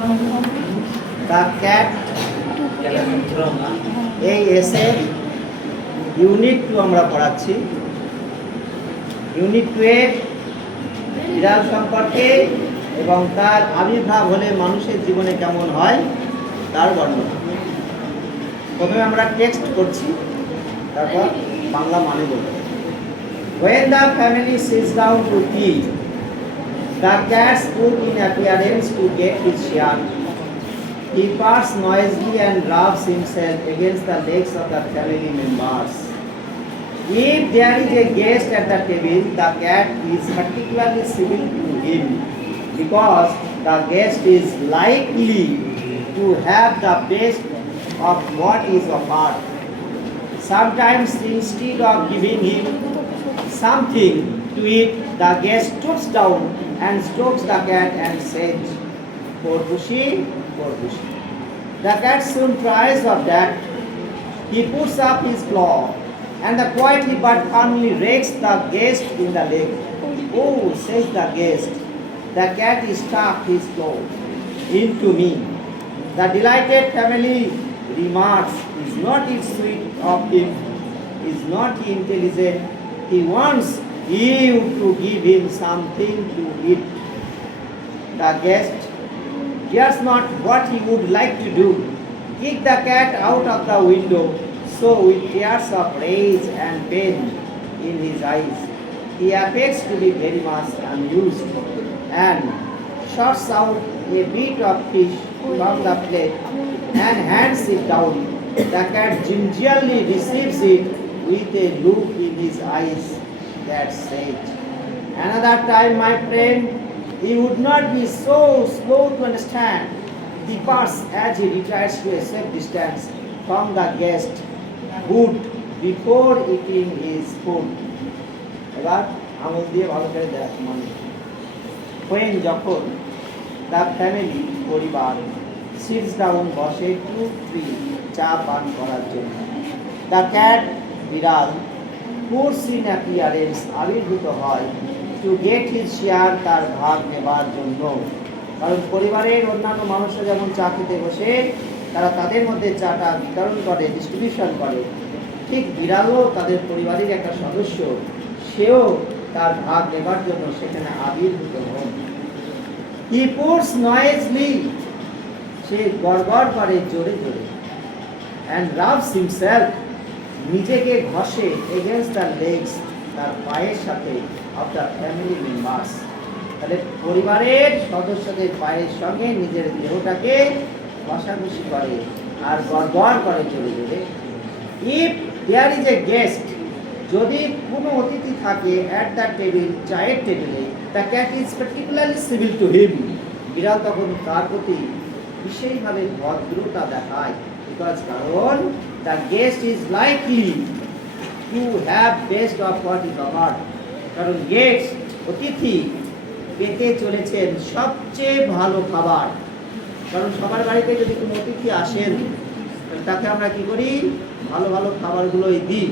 The cat এই এসের unit 2 আমরা পড়াচ্ছি। ইউনিট 2 এর বিড়াল সম্পর্কে এবং তার আবির্ভাব হলে মানুষের জীবনে কেমন হয় তার বর্ণনা। প্রথমে আমরা টেক্সট করছি, তারপর বাংলা মানে বলবো। When the family sits down to eat, the cats put in appearance to get his share. He purrs noisily and rubs himself against the legs of the family members. If there is a guest at the table, the cat is particularly civil to him because the guest is likely to have the best of what is offered. Sometimes instead of giving him something to eat, the guest stoops down and strokes the cat and says, "Poor Pushy, poor Pushy." The cat soon tires of that. He puts up his claw and quietly but firmly rakes the guest in the leg. "Oh," says the guest, "the cat is stuck his claw into me." The delighted family remarks, "Is not it sweet of him? Is not he intelligent? He wants you to give him something to eat." The guest cares not what he would like to do, kick the cat out of the window. So with tears of rage and pain in his eyes, he affects to be very much amused and shots out a bit of fish from the plate and hands it down. The cat gingerly receives it with a look in his eyes that said, "Another time, my friend, he would not be so slow to understand." He purrs as he retires to a safe distance from the guest food before eating his food. এবার আঙুল দিয়ে ভালো করে দেখ মানে when যখন the family পরিবার sits down বসে to drink চা পান করার জন্য, the cat বিড়াল puts in appearance আবির্ভূত হয় to get his share তার ভাগ নেবার জন্য। কারণ পরিবারের অন্যান্য মানুষরা যেমন চা খেতে বসে তারা তাদের মধ্যে চাটা বিতরণ করে, ডিস্ট্রিবিউশন করে, ঠিক বিড়ালও তাদের পরিবারের একটা সদস্য, সেও তার ভাগ নেবার জন্য সেখানে আবির্ভূত হয়। He purrs noisily, সে গড়গড় করে জোরে জোরে, and rubs himself, নিজেকে ঘষে against the legs, তার পায়ের সাথে of the family members, তাহলে পরিবারের সদস্যদের পায়ের সঙ্গে নিজের দেহটাকে ঘষাঘষি করে আর গড়গড় করে জোরে জোরে। If there is a guest, যদি কোনো অতিথি থাকে at the table, চায়ের টেবিলে, the cat is particularly civil to him, বিড়াল তখন তার প্রতি বিশেষভাবে ভদ্রতা দেখায়, because কারণ the guest is likely to have best of what is offered, কারণ গেস্ট অতিথি পেতে চলেছেন সবচেয়ে ভালো খাবার। কারণ সবার বাড়িতে যদি কোনো অতিথি আসেন তাকে আমরা কি করি, ভালো ভালো খাবারগুলোই দিই,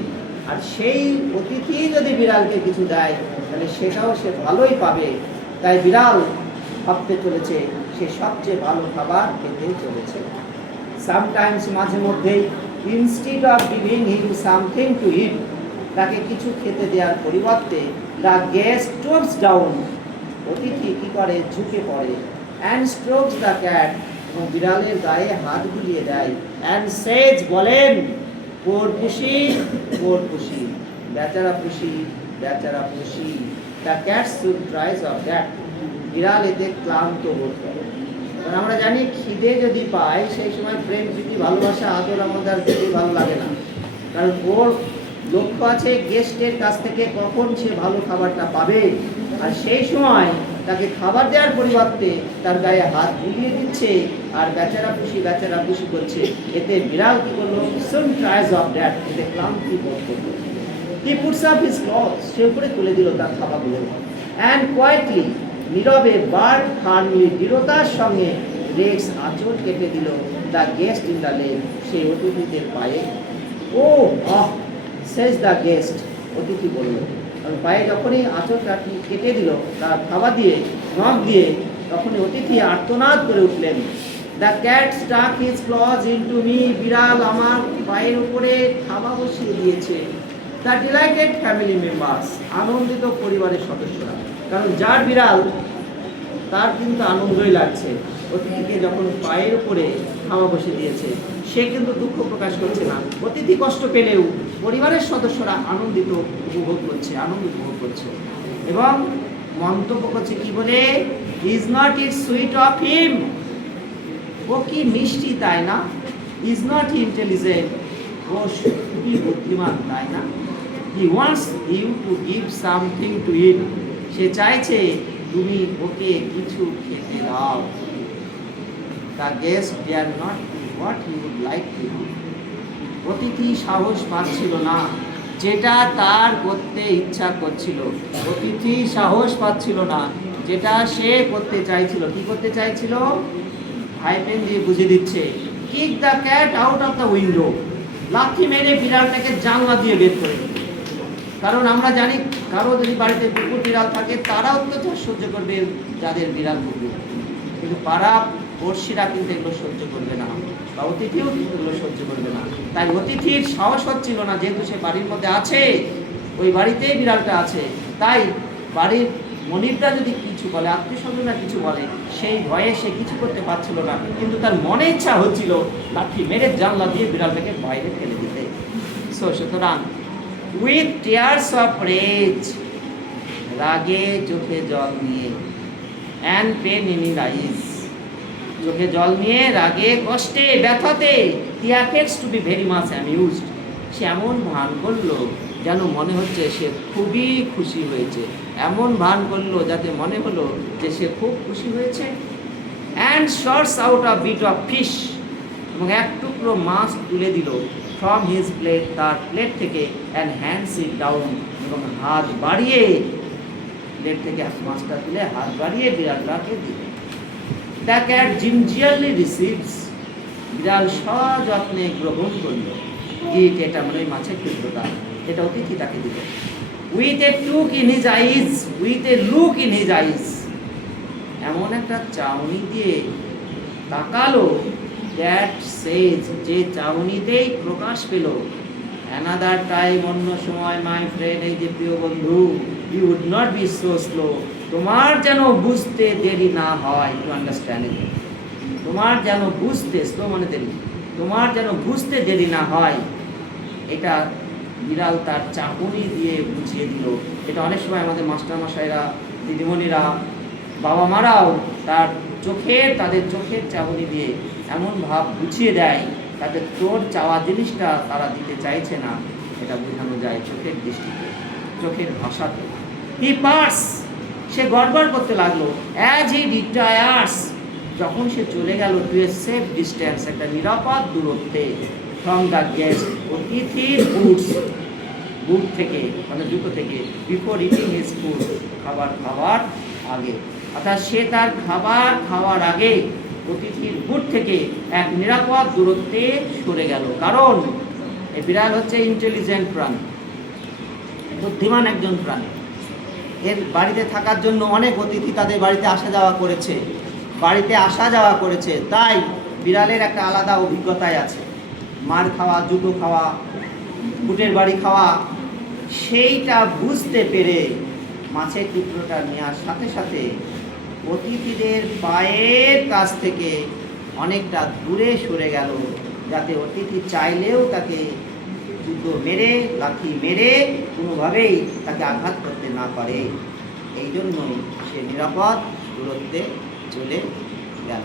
আর সেই অতিথি যদি বিড়ালকে কিছু দেয় তাহলে সেটাও সে ভালোই পাবে। তাই বিড়াল ভাবতে চলেছে সে সবচেয়ে ভালো খাবার খেতে চলেছে। সামটাইমস মাঝে মধ্যেই instead of giving him something to eat, তাকে কিছু খেতে দেওয়ার পরিবর্তে দ্য গেস্ট স্টুপস ডাউন, অতিথি কি করে ঝুঁকে পড়ে, অ্যান্ড স্ট্রোকস দ্য ক্যাট, এবং বিড়ালের গায়ে হাত বুলিয়ে দেয়, অ্যান্ড সেজ বলেন, "পোর পুষি, পোর পুষি, বেচারা পুষি, বেচারা পুষি।" The cat soon tries of that, বিড়াল এতে ক্লান্ত বোধ করে। কারণ আমরা জানি খিদে যদি পাই সেই সময় প্রেম প্রীতি ভালোবাসা আদর আমাদের আর খেতে ভালো লাগে না, কারণ ওর লক্ষ্য আছে গেস্টের কাছ থেকে কখন সে ভালো খাবারটা পাবে, আর সেই সময় তাকে খাবার দেওয়ার পরিবর্তে তার গায়ে হাত বুলিয়ে দিচ্ছে আর বেচারা খুশি করছে। এতে বিড়াল কি করলো, সুন ট্রাইজ অফ দ্যাট, এতে ক্লান্তি বোধ করলো। He puts up his clothes, সে উপরে তুলে দিল তার খাবারগুলো, অ্যান্ড কোয়াইটলি, নীরবে বাট ফার্মলি, দৃঢ়তার সঙ্গে রেক্স আঁচড় কেটে দিল the guest in the leg, সেই অতিথিদের পায়ে। ও আহ, সেজ দ্য গেস্ট, অতিথি বলল, কারণ পায়ে যখনই আঁচড়টা কেটে দিল তার থাবা দিয়ে নখ দিয়ে তখন অতিথি আর্তনাদ করে উঠলেন, the cat stuck his claws into me, বিড়াল আমার পায়ের উপরে থাবা বসিয়ে দিয়েছে। দ্য ডিলাইটেড ফ্যামিলি মেম্বার্স, আনন্দিত পরিবারের সদস্যরা, কারণ যার বিড়াল তার কিন্তু আনন্দই লাগছে, অতিথিকে যখন পায়ের উপরে থাবা বসিয়ে দিয়েছে সে কিন্তু দুঃখ প্রকাশ করছে না। অতিথি কষ্ট পেলেও পরিবারের সদস্যরা আনন্দ উপভোগ করছে এবং মন্তব্য করছে কি বলে, is not it sweet of him, ও কি মিষ্টি তাই না, ইজ নট ইন্টেলিজেন্ট, ও খুবই বুদ্ধিমান তাই না, he wants you to give something to it, সে চাইছে তুমি ওকে কিছু খেতে দাও। The guest dare not do what he would like to do, অতিথি সাহস পাচ্ছিল না যেটা তার করতে ইচ্ছা করছিল, অতিথি সাহস পাচ্ছিল না যেটা সে করতে চাইছিল। কি করতে চাইছিল? ভাই পেন দিয়ে বুঝিয়ে দিচ্ছে, kick the cat out of the window, লাথি মেরে বিড়ালটাকে জানলা দিয়ে বের করে দিল। কারণ আমরা জানি কারো যদি বাড়িতে কুকুর বিড়াল থাকে তারা অত্যাচার সহ্য করবে যাদের বিড়াল কুকুর, কিন্তু পাড়া পড়শিরা কিন্তু এগুলো সহ্য করবে না, বা অতিথিও কিন্তু এগুলো সহ্য করবে না। তাই অতিথির সাহস হচ্ছিল না, যেহেতু সে বাড়ির মধ্যে আছে, ওই বাড়িতেই বিড়ালটা আছে, তাই বাড়ির মনিবরা যদি কিছু বলে, আত্মীয় স্বজনরা কিছু বলে, সেই ভয়ে সে কিছু করতে পারছিল না, কিন্তু তার মনে ইচ্ছা হচ্ছিল লাঠি মেরে জানলা দিয়ে বিড়ালটাকে বাইরে ফেলে দিতে। সুতরাং উইথ টিয়ার্স অফ রেজ, রাগে চোখে জল নিয়ে, and pain in his eyes, চোখে জল নিয়ে, রাগে কষ্টে ব্যথাতে, he appears to be very much amused, সে এমন ভান করলো যেন মনে হচ্ছে সে খুবই খুশি হয়েছে, এমন ভান করলো যাতে মনে হলো যে সে খুব খুশি হয়েছে। And shorts out a bit of fish, এবং এক টুকরো মাছ তুলে দিল ফ্রম হিজ প্লেট, তার প্লেট থেকে, অ্যান্ড হ্যান্ডস ইট ডাউন, এবং হাত বাড়িয়ে প্লেট থেকে মাছটা তুলে হাত বাড়িয়ে বিড়ালটাকে দিল। দ্য ক্যাট জিঞ্জিয়ারলি রিসিভস, বিড়াল সযত্নে গ্রহণ করল। গিট, এটা মানে ওই মাছের টুকরোটা, এটা অতিথি তাকে দিল। With a look in his eyes, with a look in his আইজ, এমন একটা চাউনি দিয়ে তাকালো, দ্যাট সেজ, যে চাউনিতেই প্রকাশ পেল, অ্যানাদার টাইম, অন্য সময় মাই ফ্রেন্ড, এই যে প্রিয় বন্ধু, you would not be so slow, তোমার যেন বুঝতে দেরি না হয়, টু আন্ডারস্ট্যান্ডিং, তোমার যেন বুঝতে, স্লো মানে দেরি, তোমার যেন বুঝতে দেরি না হয়। এটা বিড়াল তার চাকুনি দিয়ে বুঝিয়ে দিল। এটা অনেক সময় আমাদের মাস্টারমশাইরা, দিদিমণিরা, বাবা মারাও তাদের চোখের চাহনি দিয়ে এমন ভাব বুঝিয়ে দেয় তাতে তোর চাওয়া জিনিসটা তারা দিতে চাইছে না, এটা বোঝানো যায় চোখের দৃষ্টিতে, চোখের ভাষাতে। হি পার্স, সে গড়গড় করতে লাগলো, অ্যাজ হি রিটায়ার্স, যখন সে চলে গেল, টু এ সেফ ডিস্টেন্স, একটা নিরাপদ দূরত্বে, ফ্রম দ্য গেস্ট, অতিথির বুট থেকে, মানে জুতো থেকে, বিফোর ইটিং হিজ ফুড, খাবার আগে, অর্থাৎ সে তার খাবার খাওয়ার আগে অতিথির বুট থেকে এক নিরাপদ দূরত্বে সরে গেল। কারণ এই বিড়াল হচ্ছে ইন্টেলিজেন্ট প্রাণী, বুদ্ধিমান একজন প্রাণী। এর বাড়িতে থাকার জন্য অনেক অতিথি তাদের বাড়িতে আসা যাওয়া করেছে, তাই বিড়ালের একটা আলাদা অভিজ্ঞতায় আছে, মার খাওয়া, জুতো খাওয়া, বুটের বাড়ি খাওয়া, সেইটা বুঝতে পেরে মাছের টুকরোটা নেওয়ার সাথে সাথে অতিথিদের পায়ের কাছ থেকে অনেকটা দূরে সরে গেল, যাতে অতিথি চাইলেও তাকে জুতো মেরে, লাথি মেরে কোনোভাবেই তাকে আঘাত করতে না পারে। এই জন্যই সে নিরাপদ দূরত্বে চলে গেল।